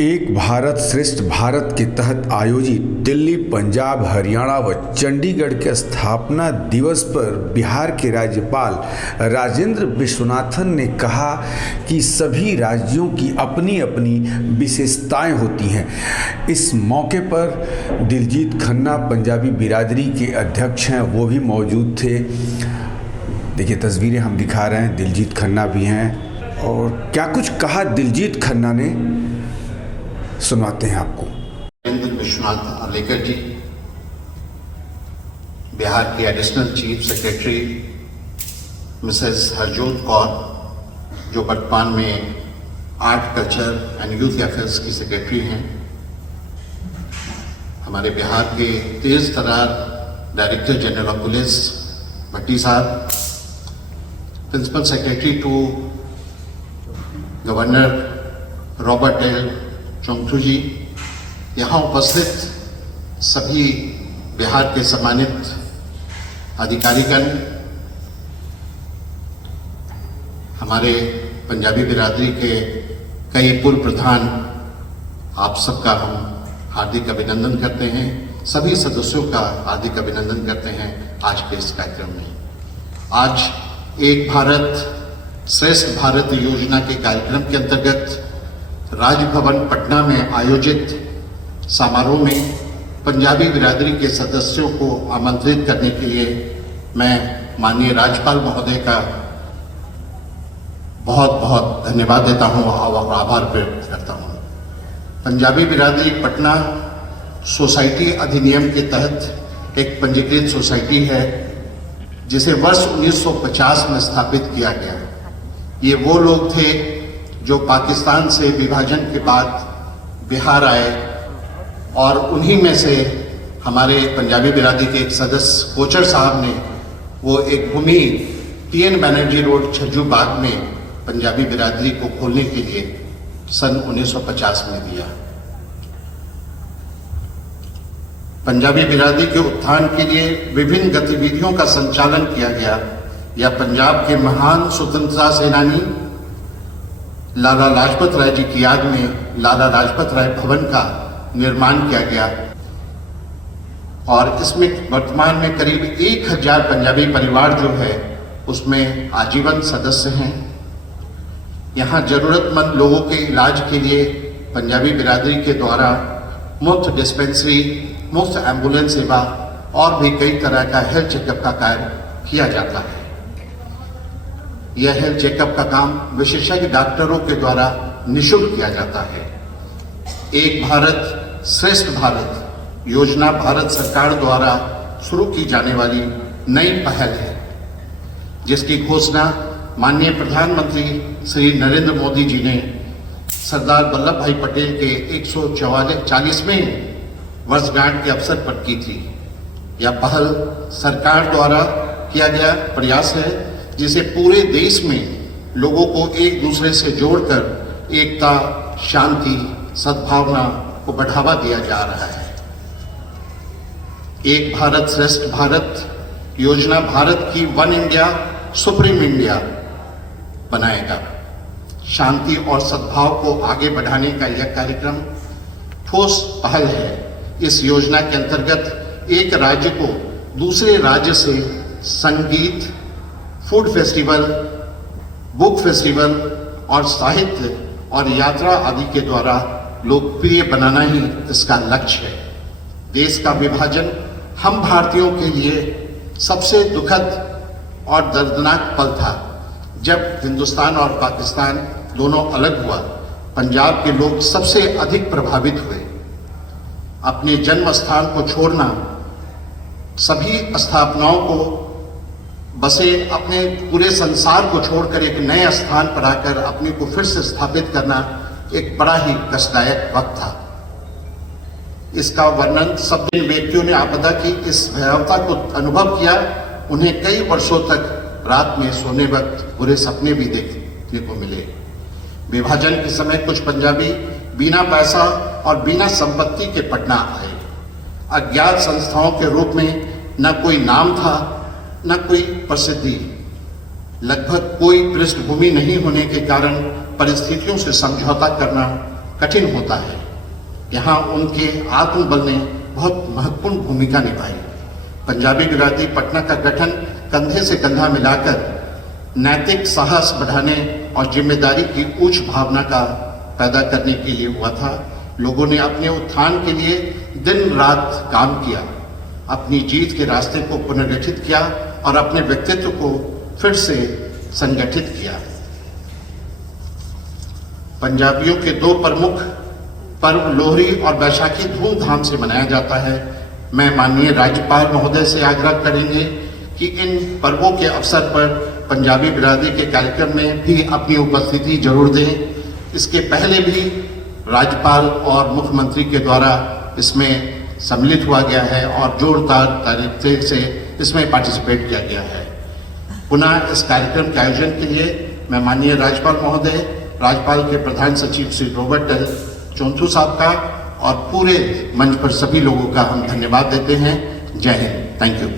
एक भारत श्रेष्ठ भारत के तहत आयोजित दिल्ली, पंजाब, हरियाणा व चंडीगढ़ के स्थापना दिवस पर बिहार के राज्यपाल राजेंद्र विश्वनाथन ने कहा कि सभी राज्यों की अपनी अपनी विशेषताएं होती हैं। इस मौके पर दिलजीत खन्ना पंजाबी बिरादरी के अध्यक्ष हैं, वो भी मौजूद थे। देखिए तस्वीरें हम दिखा रहे हैं, दिलजीत खन्ना भी हैं और क्या कुछ कहा दिलजीत खन्ना ने, सुनाते हैं आपको। राजेंद्र विश्वनाथ अर्लेकर जी, बिहार की additional chief secretary Mrs Harjot Kaur, जो वर्तमान में art, culture and youth affairs की सेक्रेटरी हैं, हमारे बिहार के तेज तर्रार director general of police Bhatti साहब, principal secretary to governor Robert L Chongthu ji, यहाँ उपस्थित सभी बिहार के सम्मानित अधिकारीगण, हमारे पंजाबी बिरादरी के कई पूर्व प्रधान, आप सबका हम हार्दिक अभिनंदन करते हैं। सभी सदस्यों का हार्दिक अभिनंदन करते हैं आज के इस कार्यक्रम में। आज एक भारत श्रेष्ठ भारत योजना के कार्यक्रम के अंतर्गत राजभवन पटना में आयोजित समारोह में पंजाबी बिरादरी के सदस्यों को आमंत्रित करने के लिए मैं माननीय राज्यपाल महोदय का बहुत बहुत धन्यवाद देता हूं और आभार व्यक्त करता हूं। पंजाबी बिरादरी पटना सोसाइटी अधिनियम के तहत एक पंजीकृत सोसाइटी है, जिसे वर्ष 1950 में स्थापित किया गया। ये वो लोग थे जो पाकिस्तान से विभाजन के बाद बिहार आए और उन्हीं में से हमारे पंजाबी बिरादरी के एक सदस्य कोचर साहब ने वो एक भूमि टीएन बनर्जी रोड छज्जू बाग में पंजाबी बिरादरी को खोलने के लिए सन 1950 में दिया। पंजाबी बिरादरी के उत्थान के लिए विभिन्न गतिविधियों का संचालन किया गया। या पंजाब के महान स्वतंत्रता सेनानी लाला लाजपत राय जी की याद में लाला लाजपत राय भवन का निर्माण किया गया और इसमें वर्तमान में करीब 1000 पंजाबी परिवार जो है उसमें आजीवन सदस्य हैं। यहाँ जरूरतमंद लोगों के इलाज के लिए पंजाबी बिरादरी के द्वारा मुफ्त डिस्पेंसरी, मुफ्त एम्बुलेंस सेवा और भी कई तरह का हेल्थ चेकअप का कार्य किया जाता है। यह हेल्थ चेकअप का काम विशेषज्ञ डॉक्टरों के द्वारा निःशुल्क किया जाता है। एक भारत श्रेष्ठ भारत योजना भारत सरकार द्वारा शुरू की जाने वाली नई पहल है, जिसकी घोषणा माननीय प्रधानमंत्री श्री नरेंद्र मोदी जी ने सरदार वल्लभ भाई पटेल के 140वें वर्षगांठ के अवसर पर की थी। यह पहल सरकार द्वारा किया गया प्रयास है, जिसे पूरे देश में लोगों को एक दूसरे से जोड़कर एकता, शांति, सद्भावना को बढ़ावा दिया जा रहा है। एक भारत श्रेष्ठ भारत योजना भारत की वन इंडिया सुप्रीम इंडिया बनाएगा। शांति और सद्भाव को आगे बढ़ाने का यह कार्यक्रम ठोस पहल है। इस योजना के अंतर्गत एक राज्य को दूसरे राज्य से संगीत, फूड फेस्टिवल, बुक फेस्टिवल और साहित्य और यात्रा आदि के द्वारा लोकप्रिय बनाना ही इसका लक्ष्य है। देश का विभाजन हम भारतीयों के लिए सबसे दुखद और दर्दनाक पल था। जब हिंदुस्तान और पाकिस्तान दोनों अलग हुआ, पंजाब के लोग सबसे अधिक प्रभावित हुए। अपने जन्म स्थान को छोड़ना, सभी स्थापनाओं को बसे अपने पूरे संसार को छोड़कर एक नए स्थान पर आकर अपने को फिर से स्थापित करना एक बड़ा ही कष्टदायक वक्त था। इसका वर्णन सब जिन व्यक्तियों ने आपदा की इस भयावहता को अनुभव किया, उन्हें कई वर्षों तक रात में सोने वक्त बुरे सपने भी देखने को मिले। विभाजन के समय कुछ पंजाबी बिना पैसा और बिना संपत्ति के पटना आए। अज्ञात संस्थाओं के रूप में न कोई नाम था, न कोई प्रसिद्धि, लगभग कोई पृष्ठभूमि नहीं होने के कारण परिस्थितियों से समझौता करना कठिन होता है, यहाँ उनके आत्मबल ने बहुत महत्वपूर्ण भूमिका निभाई। पंजाबी बिरादरी पटना का गठन कंधे से कंधा मिलाकर नैतिक साहस बढ़ाने और जिम्मेदारी की उच्च भावना का पैदा करने के लिए हुआ था। लोगों ने अपने उत्थान के लिए दिन रात काम किया, अपनी जीत के रास्ते को पुनर्गठित किया और अपने व्यक्तित्व को फिर से संगठित किया। पंजाबियों के दो प्रमुख पर्व लोहरी और बैसाखी धूमधाम से मनाया जाता है। मैं माननीय राज्यपाल महोदय से आग्रह करेंगे कि इन पर्वों के अवसर पर पंजाबी बिरादरी के कार्यक्रम में भी अपनी उपस्थिति जरूर दें। इसके पहले भी राज्यपाल और मुख्यमंत्री के द्वारा इसमें सम्मिलित हुआ गया है और जोरदार तरीके से इसमें पार्टिसिपेट किया गया है। पुनः इस कार्यक्रम के आयोजन के लिए मैं माननीय राज्यपाल महोदय, राज्यपाल के प्रधान सचिव श्री रॉबर्ट एल चौंथू साहब का और पूरे मंच पर सभी लोगों का हम धन्यवाद देते हैं। जय हिंद। Thank you.